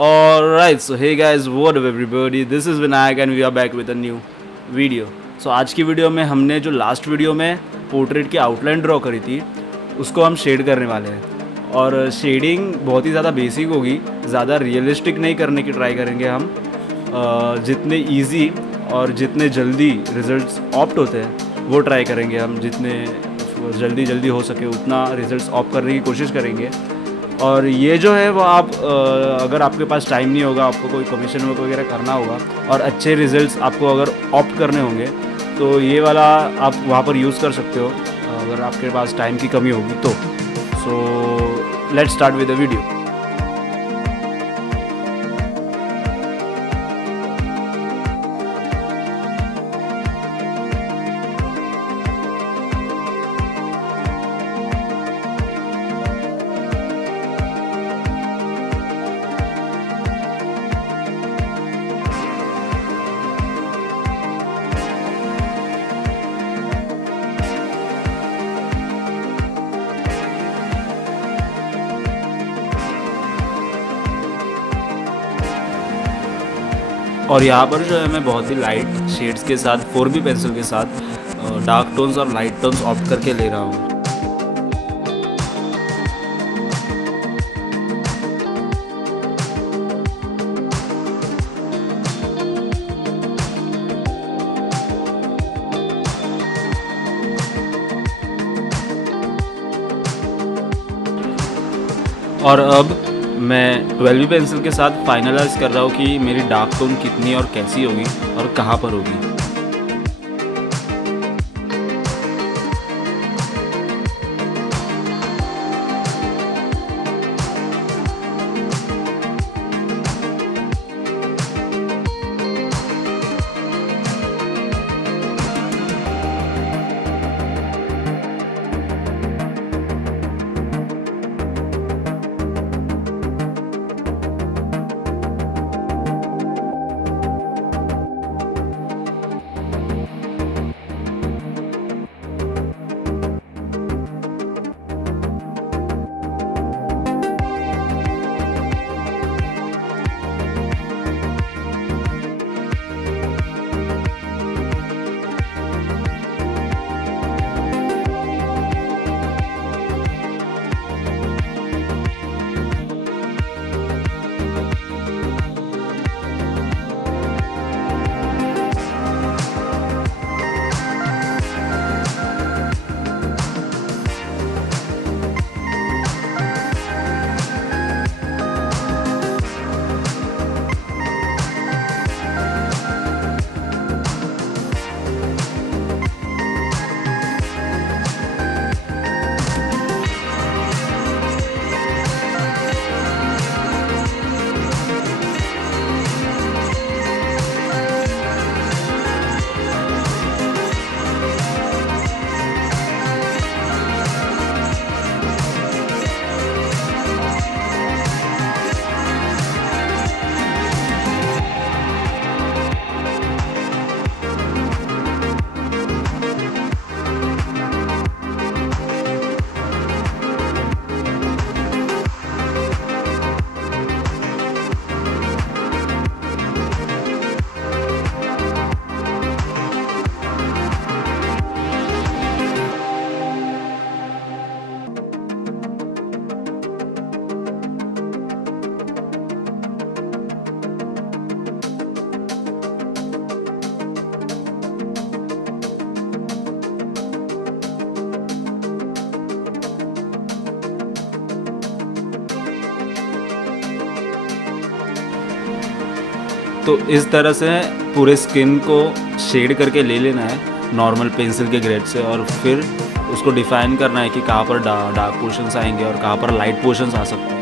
Alright, so hey guys, what up everybody? This is Vinayak and we are back with a new video. So आज की video में हमने जो last video में portrait की outline draw करी थी उसको हम शेड करने वाले हैं और शेडिंग बहुत ही ज़्यादा बेसिक होगी, ज़्यादा रियलिस्टिक नहीं करने की ट्राई करेंगे हम। जितने इजी और जितने जल्दी रिजल्ट्स ऑप्ट होते हैं वो ट्राई करेंगे हम, जितने जल्दी हो सके उतना रिजल्ट्स ऑप्ट करने की कोशिश करेंगे। और ये जो है वो आप अगर आपके पास टाइम नहीं होगा, आपको कोई कमीशन वर्क वगैरह करना होगा और अच्छे रिजल्ट्स आपको अगर ऑप्ट करने होंगे तो ये वाला आप वहाँ पर यूज़ कर सकते हो अगर आपके पास टाइम की कमी होगी तो। So let's start with the video. और यहाँ पर जो है मैं बहुत ही लाइट शेड्स के साथ 4B पेंसिल के साथ डार्क टोन्स और लाइट टोन्स ऑप्ट करके ले रहा हूँ। और अब मैं 12B पेंसिल के साथ फाइनलाइज कर रहा हूँ कि मेरी डार्क टोन कितनी और कैसी होगी और कहाँ पर होगी। तो इस तरह से पूरे स्किन को शेड करके ले लेना है नॉर्मल पेंसिल के ग्रेड से और फिर उसको डिफाइन करना है कि कहाँ पर डार्क पोर्शंस आएंगे और कहाँ पर लाइट पोर्शंस आ सकते हैं।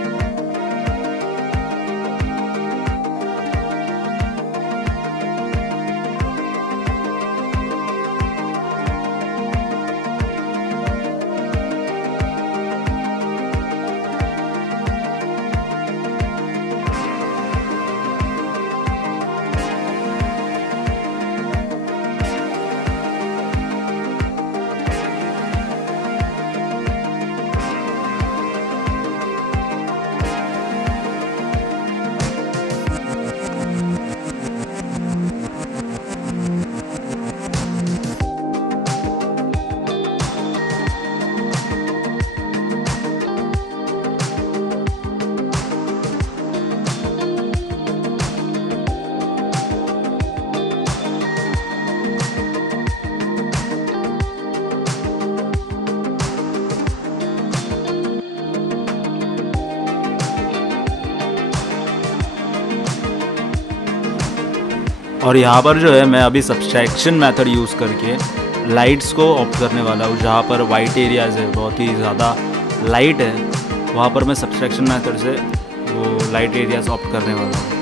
और यहाँ पर जो है मैं अभी सब्सट्रैक्शन मेथड यूज़ करके लाइट्स को ऑप्ट करने वाला हूँ। जहाँ पर वाइट एरियाज़ है, बहुत ही ज़्यादा लाइट है, वहाँ पर मैं सब्सट्रैक्शन मेथड से वो लाइट एरियाज़ ऑप्ट करने वाला हूँ।